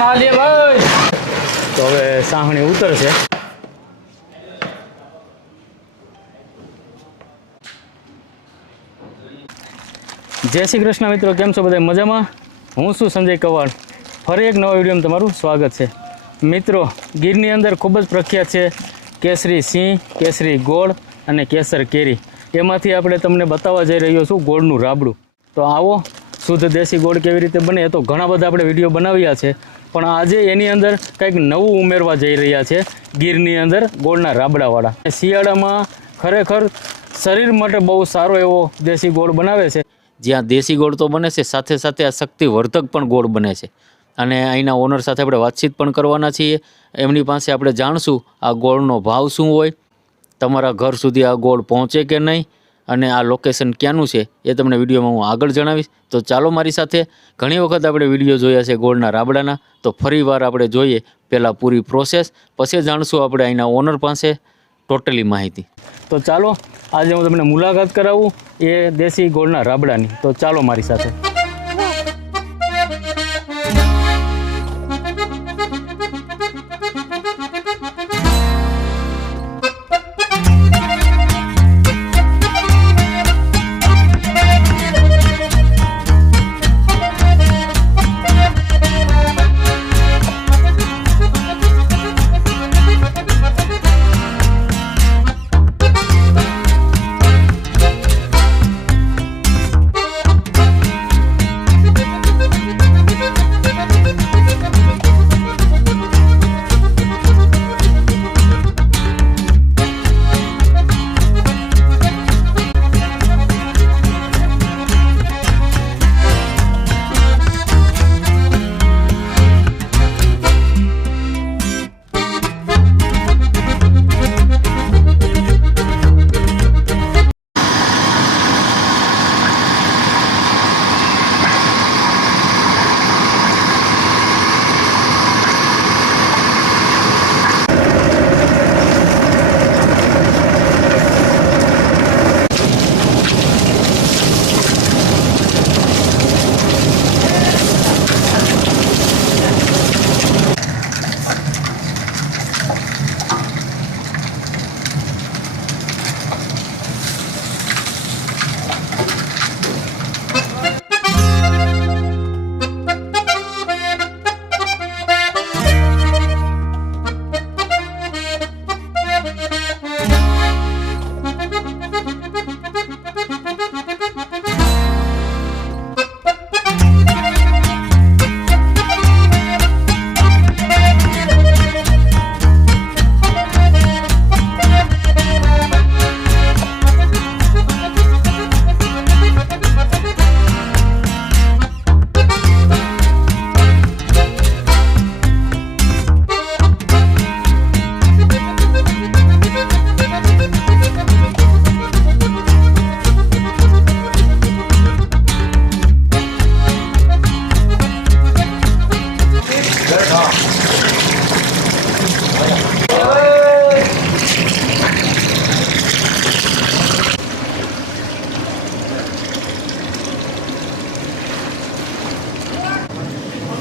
બના લે ભાઈ. તો હવે સાહણી ઉતરશે. જય શ્રી કૃષ્ણ મિત્રો, કેમ છો બધા મજામાં? હું છું સંજય કવાડ. ફરી એક નવા વિડીયોમાં તમારું સ્વાગત છે. મિત્રો, ગીરની અંદર ખૂબ જ પ્રખ્યાત છે કેસરી સિંહ, કેસરી ગોળ અને કેસર કેરી. એમાંથી આપણે તમને બતાવવા જઈ રહ્યો છું ગોળનું રાબડું. તો આવો, શુદ્ધ દેશી ગોળ કેવી રીતે બને એ તો ઘણા બધા આપણે વિડીયો બનાવ્યા છે, પણ આજે એની અંદર કંઈક નવું ઉમેરવા જઈ રહ્યા છે ગીરની અંદર ગોળના રાબડાવાળા. શિયાળામાં ખરેખર શરીર માટે બહુ સારો એવો દેશી ગોળ બનાવે છે. જ્યાં દેશી ગોળ તો બને છે, સાથે સાથે આ શક્તિવર્ધક પણ ગોળ બને છે. અને અહીંના ઓનર સાથે આપણે વાતચીત પણ કરવાના છીએ. એમની પાસે આપણે જાણશું આ ગોળનો ભાવ શું હોય, તમારા ઘર સુધી આ ગોળ પહોંચે કે નહીં, અને આ લોકેશન ક્યાંનું છે એ તમને વિડીયોમાં હું આગળ જણાવીશ. તો ચાલો મારી સાથે. ઘણી વખત આપણે વિડીયો જોયા છે ગોળના રાબડાના, તો ફરીવાર આપણે જોઈએ પહેલાં પૂરી પ્રોસેસ, પછી જાણશું આપણે અહીંના ઓનર પાસે ટોટલી માહિતી. તો ચાલો આજે હું તમને મુલાકાત કરાવું એ દેશી ગોળના રાબડાની. તો ચાલો મારી સાથે.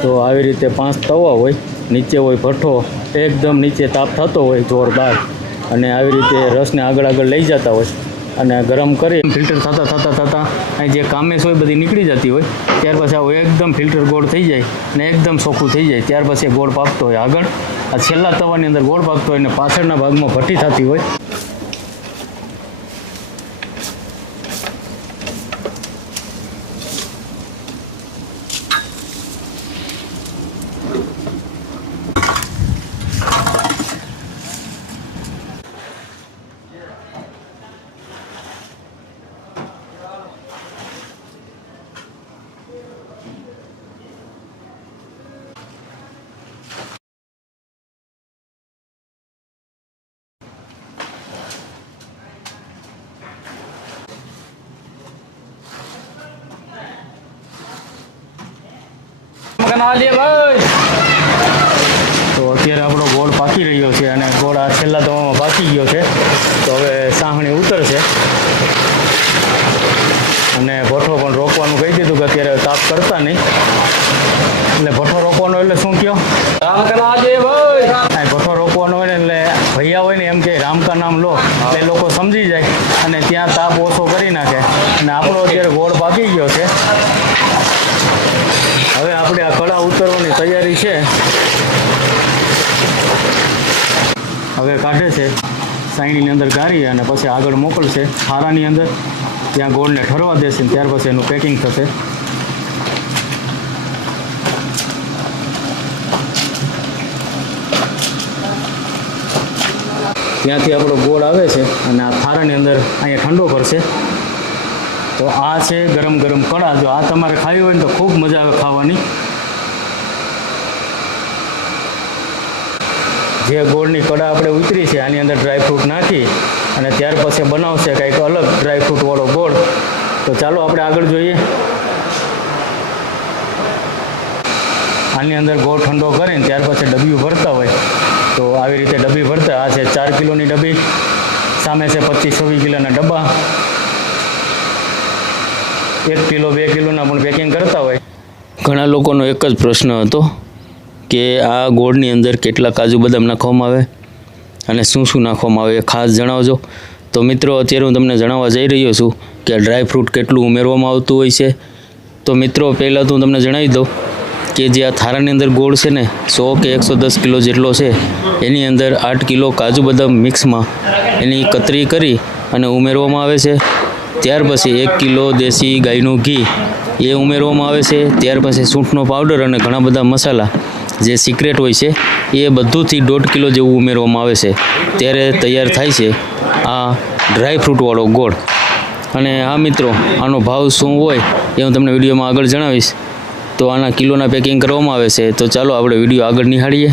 તો આવી રીતે 5 તવા હોય, નીચે હોય ભઠ્ઠો, એકદમ નીચે તાપ થતો હોય જોરદાર, અને આવી રીતે રસને આગળ લઈ જતા હોય અને ગરમ કરી ફિલ્ટર થતાં અહીં જે કામેશ હોય બધી નીકળી જતી હોય. ત્યાર પછી આવું એકદમ ફિલ્ટર ગોળ થઈ જાય અને એકદમ ચોખ્ખું થઈ જાય. ત્યાર પછી ગોળ પાકતો હોય આગળ. આ છેલ્લા તવાની અંદર ગોળ પાકતો હોય અને પાછળના ભાગમાં ભઠ્ઠી થતી હોય. બના લે ભાઈ. તો અત્યારે આપણો ગોળ પાકી રહ્યો છે અને ગોળ આ છેલ્લા તવામાં પાકી ગયો છે. તો હવે સાહણી ઉતરશે અને ભઠ્ઠો પણ રોકવાનું કહી દીધું કે અત્યારે તાપ કરતા નહીં. એટલે ભઠ્ઠો રોકવાનો એટલે શું કહો, ભઠ્ઠો રોકવાનો હોય ને એટલે ભૈયા હોય ને એમ કે રામ કા નામ લો એટલે લોકો સમજી જાય અને ત્યાં તાપ ઓછો કરી નાખે. અને આપણો અત્યારે ગોળ પાકી ગયો છે. હવે આપણે આ કડા ઉતરવાની તૈયારી છે. હવે કાઢે છે સાઈડની અંદર ગાળી અને પછી આગળ મોકલશે ખારાની અંદર. ત્યાં ગોળને ઠરવા દેશે ત્યાર પછી એનું પેકિંગ થશે. ત્યાંથી આપણો ગોળ આવે છે અને આ ખારાની અંદર અહીંયા ઠંડો કરશે. તો આ છે ગરમ ગરમ કડા. જો આ તમારે ખાવી હોય ને તો ખૂબ મજા આવે ખાવાની. જે ગોળની કડા આપણે ઉતરી છે આની અંદર ડ્રાયફ્રૂટ નાખી અને ત્યાર પછી બનાવશે કંઈક અલગ ડ્રાયફ્રૂટવાળો ગોળ. તો ચાલો આપણે આગળ જોઈએ. આની અંદર ગોળ ઠંડો કરીને ત્યાર પછી ડબ્બીઓ ભરતા હોય તો આવી રીતે ડબ્બી ભરતા. આ છે 4 કિલોની ડબ્બી, સામે છે 25-26 કિલોના ડબ્બા. 1 કિલો 2 કિલોના પણ પેકિંગ કરતા હોય. ઘણા લોકોનો એક જ પ્રશ્ન હતો કે આ ગોળની અંદર કેટલા કાજુ બદામ નાખવામાં આવે અને શું શું નાખવામાં આવે એ ખાસ જણાવજો. તો મિત્રો અત્યારે હું તમને જણાવવા જઈ રહ્યો છું કે ડ્રાયફ્રૂટ કેટલું ઉમેરવામાં આવતું હોય છે. તો મિત્રો પહેલાં તો હું તમને જણાવી દઉં કે જે આ થારાની અંદર ગોળ છે ને 100 કે 110 કિલો જેટલો છે એની અંદર 8 કિલો કાજુ બદામ મિક્સમાં એની કતરી કરી અને ઉમેરવામાં આવે છે. ત્યાર પછી 1 કિલો દેશી ગાયનું ઘી એ ઉમેરવામાં આવે છે. ત્યાર પછી સૂંઠનો પાવડર અને ઘણા બધા મસાલા જે સિક્રેટ હોય છે એ બધુંથી 1.5 કિલો જેવું ઉમેરવામાં આવે છે. ત્યારે તૈયાર થાય છે આ ડ્રાયફ્રૂટવાળો ગોળ. અને હા મિત્રો, આનો ભાવ શું હોય એ હું તમને વિડીયોમાં આગળ જણાવીશ. તો આના કિલોના પેકિંગ કરવામાં આવે છે. તો ચાલો આપણે વિડીયો આગળ નિહાળીએ.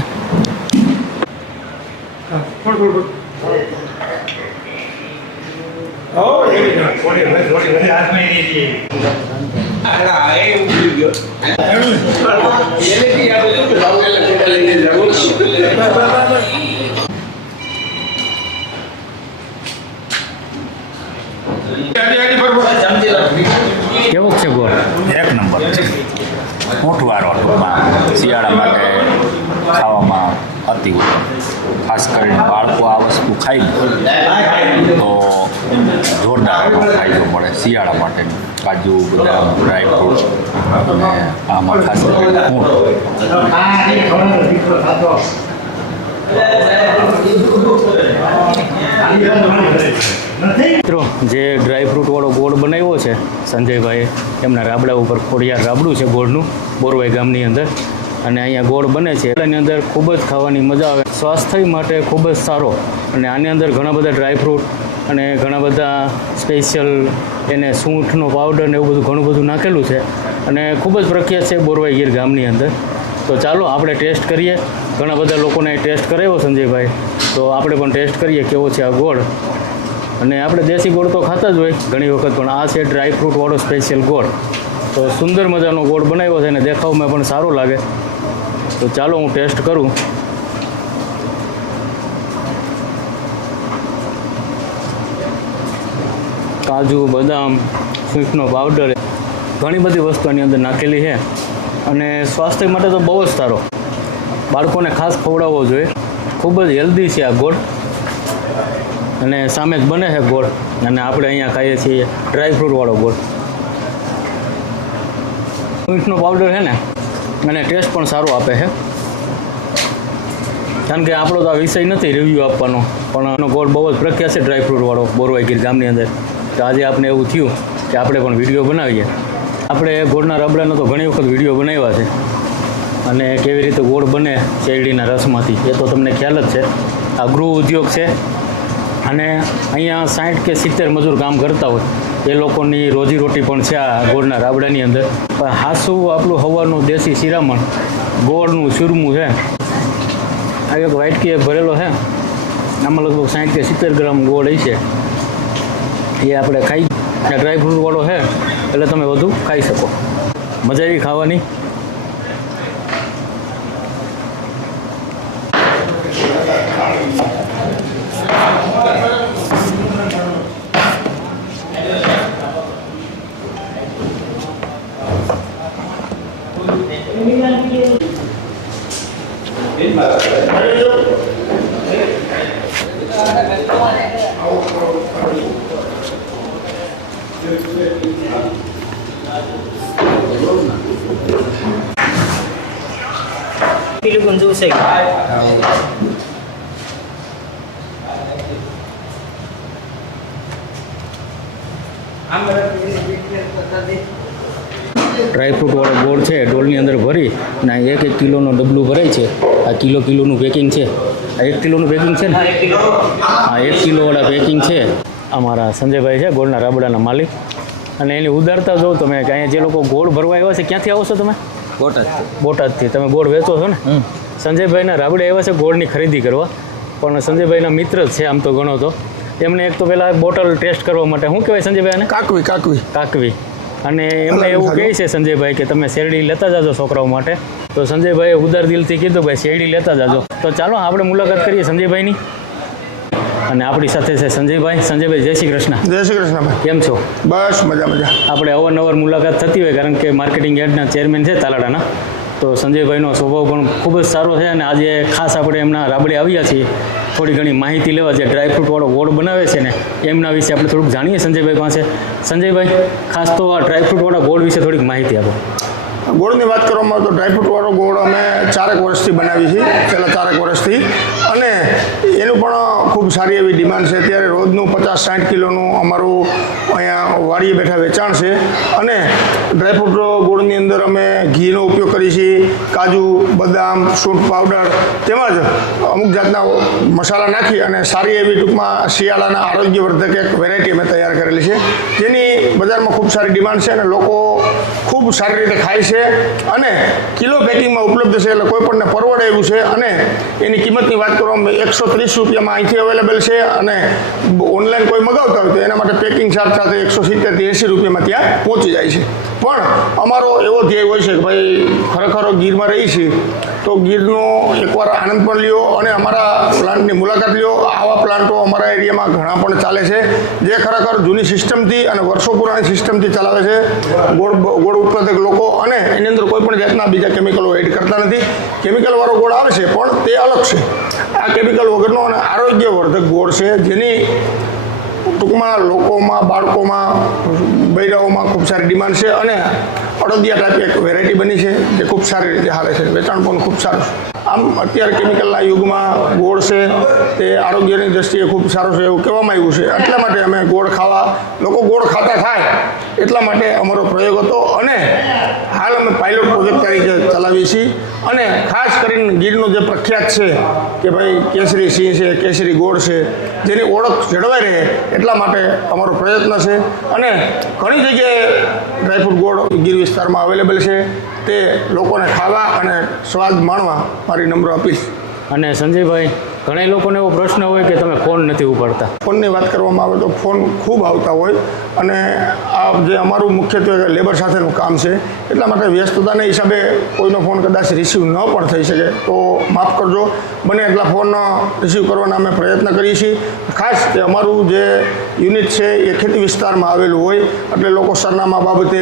કેવો છે ગોળ? એક નંબર મોઠવાળો ટૂંકમાં શિયાળા માટે ખાવામાં અતિ ઉત્તમ. ખાસ કરીને બાળકો આ વસ્તુ ખાય તો જોરદાર ફાયદો પડે શિયાળા માટે. કાજુ બદામ ડ્રાયફ્રૂટ અને આમાં ખાસ કરીને ઊંટ. મિત્રો જે ડ્રાયફ્રૂટવાળો ગોળ બનાવ્યો છે સંજયભાઈએ, એમના રાબડા ઉપર ખોડિયાર રાબડું છે ગોળનું, બોરવાઈ ગામની અંદર. અને અહીંયા ગોળ બને છે એની અંદર ખૂબ જ ખાવાની મજા આવે. સ્વાસ્થ્ય માટે ખૂબ જ સારો. અને આની અંદર ઘણા બધા ડ્રાયફ્રૂટ અને ઘણા બધા સ્પેશિયલ એને સૂંઠનો પાવડર ને એવું બધું ઘણું બધું નાખેલું છે અને ખૂબ જ પ્રખ્યાત છે બોરવાઈ ગીર ગામની અંદર. તો ચાલો આપણે ટેસ્ટ કરીએ. ઘણા બધા લોકોને ટેસ્ટ કરાવ્યો સંજયભાઈ, તો આપણે પણ ટેસ્ટ કરીએ કેવો છે આ ગોળ. અને આપણે દેશી ગોળ તો ખાતા જ હોય ઘણી વખત, પણ આ છે ડ્રાયફ્રૂટવાળો સ્પેશિયલ ગોળ. તો સુંદર મજાનો ગોળ બનાવ્યો છે અને દેખાવમાં પણ સારો લાગે. તો ચાલો હું ટેસ્ટ કરું. કાજુ બદામ સૂંઠનો પાવડર ઘણી બધી વસ્તુ આની અંદર નાખેલી છે અને સ્વાસ્થ્ય માટે તો બહુ જ સારો. બાળકોને ખાસ ખવડાવવો જોઈએ. ખૂબ જ હેલ્ધી છે આ ગોળ. અને સામે જ બને છે ગોળ અને આપણે અહીંયા ખાઈએ છીએ ડ્રાયફ્રૂટવાળો ગોળ. સૂંઠનો પાવડર છે ને અને ટેસ્ટ પણ સારો આપે છે. કારણ કે આપણો તો આ વિષય નથી રિવ્યૂ આપવાનો, પણ આનો ગોળ બહુ જ પ્રખ્યાત છે ડ્રાયફ્રૂટવાળો બોરવાઈ ગીર ગામની અંદર. તો આજે આપણે એવું થયું કે આપણે પણ વિડીયો બનાવીએ. આપણે ગોળના રબડાનો તો ઘણી વખત વિડીયો બનાવ્યા છે અને કેવી રીતે ગોળ બને શેરડીના રસમાંથી એ તો તમને ખ્યાલ જ છે. આ ગૃહ ઉદ્યોગ છે અને અહીંયા 60 કે 70 મજૂર કામ કરતા હોય એ લોકોની રોજીરોટી પણ છે આ ગોળના રાબડાની અંદર. પણ હાસું આપણું હવાનું દેશી શિરામણ ગોળનું ચૂરમું છે. આ એક વાટકી ભરેલો છે, આમાં લગભગ 60 કે 70 ગ્રામ ગોળ છે. એ આપણે ખાઈ ડ્રાયફ્રૂટવાળો છે એટલે તમે વધુ ખાઈ શકો. મજા આવી ખાવાની. પેલું ગુંજવું છે ડ્રાયફ્રૂટવાળો ગોળ છે ડોલની અંદર ભરી અને આ 1 કિલોનો ડબલું ભરાય છે. આ કિલોનું પેકિંગ છે. આ 1 કિલોનું પેકિંગ છે ને? આ 1 કિલોવાળા પેકિંગ છે. અમારા સંજયભાઈ છે ગોળના રાબડાના માલિક. અને એની ઉદારતા જોઉં તમે કે અહીંયા જે લોકો ગોળ ભરવા આવ્યા છે, ક્યાંથી આવો છો તમે? બોટાદથી. તમે ગોળ વેચો છો ને? સંજયભાઈના રાબડે આવ્યા છે ગોળની ખરીદી કરવા. પણ સંજયભાઈના મિત્ર જ છે આમ તો ગણો તો. એમને એક તો પહેલાં બોટલ ટેસ્ટ કરવા માટે શું કહેવાય સંજયભાઈને? કાકવી. અને એમને એવું કહે છે સંજયભાઈ કે તમે શેરડી લેતા જાજો છોકરાઓ માટે. તો સંજયભાઈએ ઉદાર દિલથી કીધું ભાઈ શેરડી લેતા જાજો. તો ચાલો આપણે મુલાકાત કરીએ સંજયભાઈની. અને આપણી સાથે છે સંજયભાઈ જય શ્રી કૃષ્ણ. જય શ્રી કૃષ્ણ ભાઈ. કેમ છો? બસ મજા. આપણે અવારનવાર મુલાકાત થતી હોય કારણ કે માર્કેટિંગ યાર્ડના ચેરમેન છે તાલાડાના. તો સંજયભાઈનો સ્વભાવ પણ ખૂબ જ સારો છે અને આજે ખાસ આપણે એમના રાબડે આવ્યા છીએ થોડી ઘણી માહિતી લેવા. જે ડ્રાયફ્રૂટવાળો ગોળ બનાવે છે ને એમના વિશે આપણે થોડુંક જાણીએ સંજયભાઈ પાસે. સંજયભાઈ, ખાસ તો આ ડ્રાયફ્રૂટવાળા ગોળ વિશે થોડીક માહિતી આપો. ગોળની વાત કરવામાં તો ડ્રાયફ્રૂટવાળો ગોળ અમે 4 વર્ષથી બનાવી છીએ, છેલ્લા 4 વર્ષથી. અને એનું પણ ખૂબ સારી એવી ડિમાન્ડ છે. અત્યારે રોજનું 50-60 કિલોનું અમારું અહીંયા વાડીએ બેઠા વેચાણ છે. અને ડ્રાયફ્રૂટ ગોળની અંદર અમે ઘીનો ઉપયોગ કરીએ છીએ, કાજુ, બદામ, સૂંઠ પાવડર તેમજ અમુક જાતના મસાલા નાખી અને સારી એવી ટૂંકમાં શિયાળાના આરોગ્યવર્ધક એક વેરાયટી અમે તૈયાર કરેલી છે, જેની બજારમાં ખૂબ સારી ડિમાન્ડ છે અને લોકો ખૂબ સારી રીતે ખાય છે. અને કિલો પેકિંગમાં ઉપલબ્ધ છે, એટલે કોઈ પણને પરવડે એવું છે. અને એની કિંમતની વાત કરવામાં 130 રૂપિયામાં અહીંથી અવેલેબલ છે. અને ઓનલાઈન કોઈ મગાવતા હોય તો એના માટે પેકિંગ ચાર્જ સાથે 170-80 રૂપિયામાં ત્યાં પહોંચી જાય છે. પણ અમારો એવો ધ્યેય હોય છે કે ભાઈ ખરેખર ગીરમાં રહી છે તો ગીરનો એકવાર આનંદ પણ લ્યો અને અમારા પ્લાન્ટની મુલાકાત લ્યો. આવા પ્લાન્ટો અમારા એરિયામાં ઘણા પણ ચાલે છે, જે ખરેખર જૂની સિસ્ટમથી અને વર્ષો પુરાણી સિસ્ટમથી ચલાવે છે ગોળ ઉત્પાદક લોકો. અને એની અંદર કોઈ પણ જાતના બીજા કેમિકલો એડ કરતા નથી. કેમિકલવાળો ગોળ આવે છે પણ તે અલગ છે. આ કેમિકલ વગરનો અને આરોગ્યવર્ધક ગોળ છે, જેની ટૂંકમાં લોકોમાં, બાળકોમાં, બૈરાઓમાં ખૂબ સારી ડિમાન્ડ છે. અને અડદિયા ટાઈપ એક વેરાયટી બની છે જે ખૂબ સારી રીતે હાલે છે, વેચાણ પણ ખૂબ સારું છે. આમ અત્યારે કેમિકલના યુગમાં ગોળ છે તે આરોગ્યની દ્રષ્ટિએ ખૂબ સારું છે એવું કહેવામાં આવ્યું છે. એટલા માટે અમે ગોળ ખાતા થાય એટલા માટે અમારો પ્રયોગ હતો. અને હાલ અમે પાયલોટ પ્રોજેક્ટ તરીકે ચલાવીએ છીએ. અને ખાસ કરીને ગીરનો જે પ્રખ્યાત છે કે ભાઈ કેસરી સિંહ છે, કેસરી ગોળ છે, જેની ઓળખ જળવાઈ રહે એટલા માટે અમારો પ્રયત્ન છે. અને ઘણી જગ્યાએ ડ્રાયફ્રૂટ ગોળ ગીર વિસ્તારમાં અવેલેબલ છે, તે લોકોને ખાવા અને સ્વાદ માણવા મારી નમ્ર અપીલ. અને સંજયભાઈ, ઘણા લોકોને એવો પ્રશ્ન હોય કે તમે ફોન નથી ઉપાડતા. ફોનની વાત કરવામાં આવે તો ફોન ખૂબ આવતા હોય. અને આ જે અમારું મુખ્યત્વે લેબર સાથેનું કામ છે એટલા માટે વ્યસ્તતાના હિસાબે કોઈનો ફોન કદાચ રિસીવ ન પણ થઈ શકે તો માફ કરજો. બને એટલા ફોન રિસીવ કરવાના અમે પ્રયત્ન કરીએ છીએ. ખાસ કે અમારું જે યુનિટ છે એ ખેતી વિસ્તારમાં આવેલું હોય એટલે લોકો સરનામા બાબતે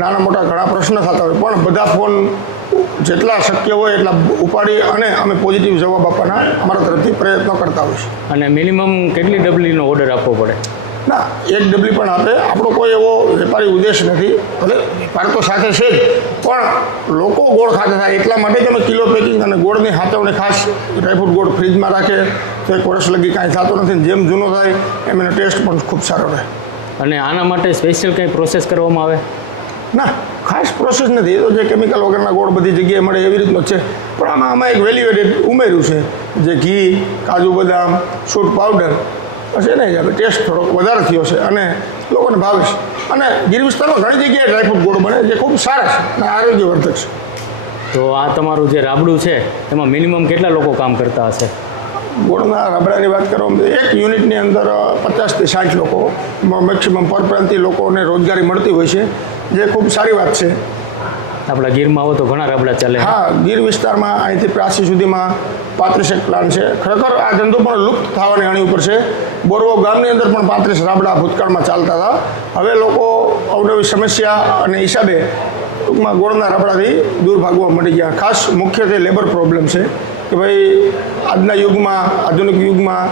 નાના મોટા ઘણા પ્રશ્ન થતા હોય, પણ બધા ફોન જેટલા શક્ય હોય એટલા ઉપાડી અને અમે પોઝિટિવ જવાબ આપવાના અમારા તરફથી પ્રયત્નો કરતા હોઈએ છીએ. અને મિનિમમ કેટલી ડબલીનો ઓર્ડર આપવો પડે? ના, 1 ડબલી પણ આપે. આપણો કોઈ એવો વેપારી ઉદ્દેશ નથી. ભલે વેપાર તો સાથે છે જ, પણ લોકો ગોળ ખાતા થાય એટલા માટે જ અમે કિલો પેકિંગ અને ગોળની સાચવણી ખાસ ડ્રાયફ્રૂટ ગોળ ફ્રીજમાં રાખે તો 1 વર્ષ લગી કાંઈ થતો નથી. જેમ જૂનો થાય એમ એનો ટેસ્ટ પણ ખૂબ સારો રહે. અને આના માટે સ્પેશિયલ કંઈ પ્રોસેસ કરવામાં આવે? ના, ખાસ પ્રોસેસ નથી. એ તો જે કેમિકલ વગરના ગોળ બધી જગ્યાએ મળે એવી રીતનો જ છે. પણ આમાં એક વેલ્યુ એડેડ ઉમેર્યું છે, જે ઘી, કાજુ બદામ, સૂંઠ પાવડર. બસ એને જ આપણે ટેસ્ટ થોડોક વધારે થયો છે અને લોકોને ભાવે છે. અને ગીર વિસ્તારમાં ઘણી જગ્યાએ ડ્રાયફ્રૂટ ગોળ બને જે ખૂબ સારા છે અને આરોગ્યવર્ધક છે. તો આ તમારું જે રાબડું છે એમાં મિનિમમ કેટલા લોકો કામ કરતા હશે? ગોળના રાબડાની વાત કરવામાં એક યુનિટની અંદર 50 થી 60 લોકો મેક્સિમમ પરપ્રાંતિ લોકોને રોજગારી મળતી હોય છે, જે ખૂબ સારી વાત છે. આપણા ગીરમાં આવો તો ઘણા રાબડા ચાલે. હા, ગીર વિસ્તારમાં અહીંથી પ્રાસી સુધીમાં 35 પ્લાન્ટ છે. ખરેખર આ ધંધો પણ લુપ્ત થવાની અણી ઉપર છે. બોરવો ગામની અંદર પણ 35 રાબડા ભૂતકાળમાં ચાલતા હતા. હવે લોકો અવનવી સમસ્યા અને હિસાબે ટૂંકમાં ગોળના રાબડાથી દૂર ભાગવા મળી ગયા. ખાસ મુખ્યત્વે લેબર પ્રોબ્લેમ છે. કે ભાઈ આજના યુગમાં આધુનિક યુગમાં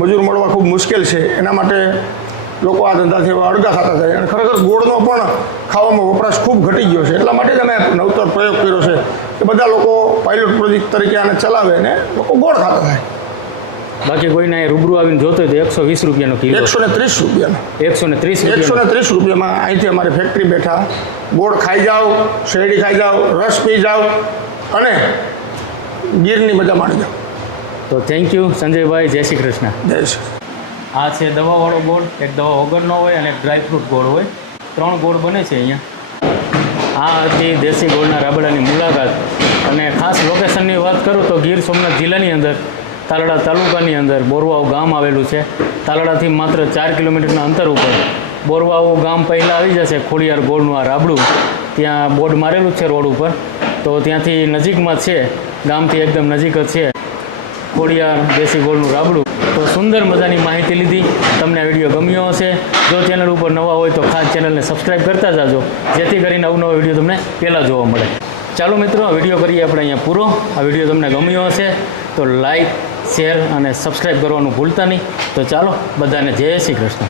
મજૂર મળવા ખૂબ મુશ્કેલ છે, એના માટે લોકો આ ધંધાથી હવે અળગા થતા થાય અને ખરેખર ગોળનો પણ ખાવામાં વપરાશ ખૂબ ઘટી ગયો છે. એટલા માટે જ અમે નવતર પ્રયોગ કર્યો છે કે બધા લોકો પાયલોટ પ્રોજેક્ટ તરીકે આને ચલાવે ને લોકો ગોળ ખાતા થાય. બાકી કોઈને અહીં રૂબરૂ આવીને જોતો હોય તો 120 રૂપિયાનો કિલો, 130 રૂપિયાનો, 130 130 રૂપિયામાં અહીંથી અમારે ફેક્ટરી બેઠા ગોળ ખાઈ જાઓ, શેરડી ખાઈ જાઓ, રસ પી જાઓ અને ગીરની મજા માણી જાઓ. તો થેન્ક યુ સંજયભાઈ. જય શ્રી કૃષ્ણ. જય શ્રી. આ છે દવાવાળો ગોળ, એક દવા વગરનો હોય અને એક ડ્રાયફ્રૂટ ગોળ હોય. 3 ગોળ બને છે અહીંયા. આ હતી દેશી ગોળના રાબડાની મુલાકાત. અને ખાસ લોકેશનની વાત કરું તો ગીર સોમનાથ જિલ્લાની અંદર તાલાળા તાલુકાની અંદર બોરવાવ ગામ આવેલું છે. તાલાળાથી માત્ર 4 કિલોમીટરના અંતર ઉપર બોરવાવ ગામ પહેલાં આવી જશે. ખોડિયાર ગોળનું આ રાબડું ત્યાં બોર્ડ મારેલું છે રોડ ઉપર, તો ત્યાંથી નજીકમાં જ છે, ગામથી એકદમ નજીક જ છે ખોડિયાર દેશી ગોળનું રાબડું. તો સુંદર મજાની માહિતી લીધી. તમને આ વિડીયો ગમ્યો હશે. જો ચેનલ ઉપર નવા હોય તો ખાસ ચેનલને સબસ્ક્રાઈબ કરતા જાજો, જેથી કરીને અવનવો વિડીયો તમને પહેલાં જોવા મળે. ચાલો મિત્રો, આ વિડીયો કરીએ આપણે અહીંયા પૂરો. આ વિડીયો તમને ગમ્યો હશે તો લાઈક, શેર અને સબસ્ક્રાઈબ કરવાનું ભૂલતા નહીં. તો ચાલો, બધાને જય શ્રી કૃષ્ણ.